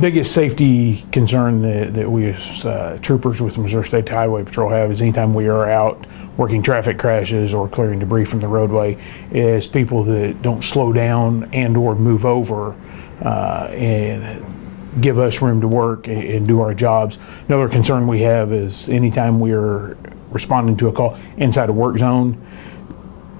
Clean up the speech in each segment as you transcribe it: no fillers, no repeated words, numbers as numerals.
Biggest safety concern that we as troopers with the Missouri State Highway Patrol have is anytime we are out working traffic crashes or clearing debris from the roadway is people that don't slow down and or move over and give us room to work and do our jobs. Another concern we have is anytime we're responding to a call inside a work zone,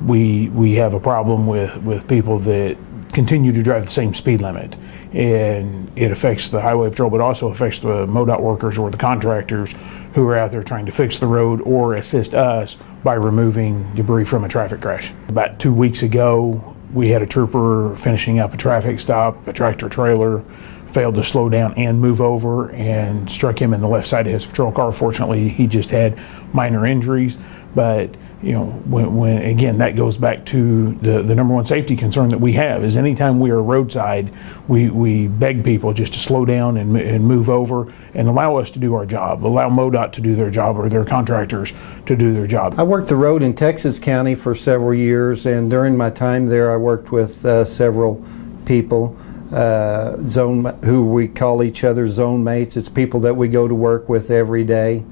we have a problem with people that continue to drive the same speed limit, and it affects the highway patrol, but also affects the MoDOT workers or the contractors who are out there trying to fix the road or assist us by removing debris from a traffic crash. About 2 weeks ago, we had a trooper finishing up a traffic stop. A tractor trailer failed to slow down and move over and struck him in the left side of his patrol car. Fortunately, he just had minor injuries, but you know, when again, that goes back to the number one safety concern that we have is anytime we are roadside, we beg people just to slow down and move over and allow us to do our job, allow MoDOT to do their job or their contractors to do their job. I worked the road in Texas County for several years, and during my time there I worked with several people who we call each other zone mates. It's people that we go to work with every day.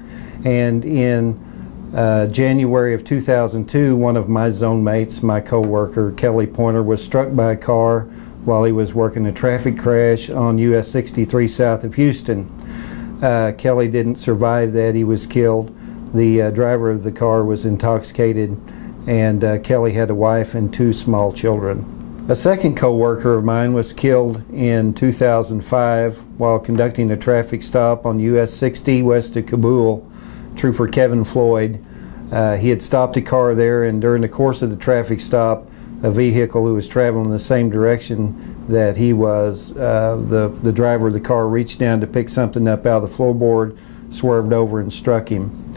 And in January of 2002, one of my zone mates, my co-worker Kelly Pointer, was struck by a car while he was working a traffic crash on US 63 south of Houston. Kelly didn't survive that. He was killed. The driver of the car was intoxicated, and Kelly had a wife and 2 small children. A second co-worker of mine was killed in 2005 while conducting a traffic stop on US 60 west of Kabul. Trooper Kevin Floyd. He had stopped a car there, and during the course of the traffic stop, a vehicle who was traveling in the same direction that he was, the driver of the car reached down to pick something up out of the floorboard, swerved over and struck him.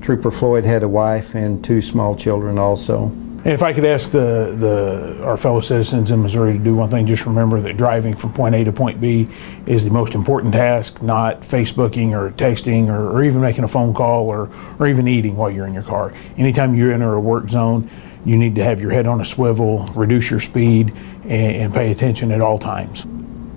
Trooper Floyd had a wife and 2 small children also. And if I could ask our fellow citizens in Missouri to do one thing, just remember that driving from point A to point B is the most important task, not Facebooking or texting or even making a phone call or even eating while you're in your car. Anytime you enter a work zone, you need to have your head on a swivel, reduce your speed, and pay attention at all times.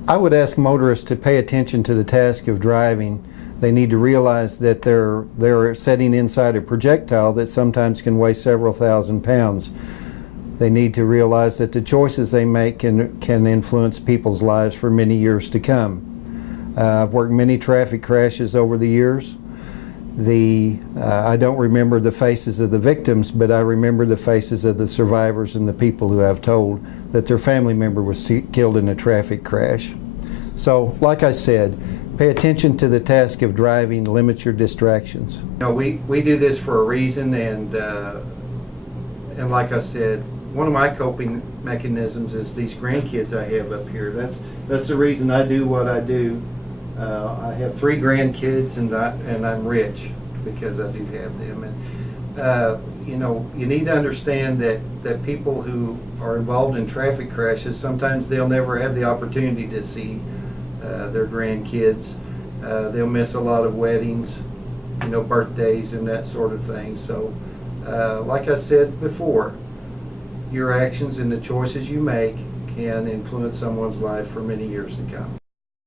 I would ask motorists to pay attention to the task of driving. They need to realize that they're sitting inside a projectile that sometimes can weigh several thousand pounds. They need to realize that the choices they make can influence people's lives for many years to come. I've worked many traffic crashes over the years. I don't remember the faces of the victims, but I remember the faces of the survivors and the people who have told that their family member was killed in a traffic crash. So, like I said, pay attention to the task of driving, limit your distractions. You know, we do this for a reason, and like I said, one of my coping mechanisms is these grandkids I have up here. That's the reason I do what I do. I have 3 grandkids, and I'm rich because I do have them. And you know, you need to understand that people who are involved in traffic crashes, sometimes they'll never have the opportunity to see their grandkids. They'll miss a lot of weddings, you know, birthdays and that sort of thing. So like I said before, your actions and the choices you make can influence someone's life for many years to come.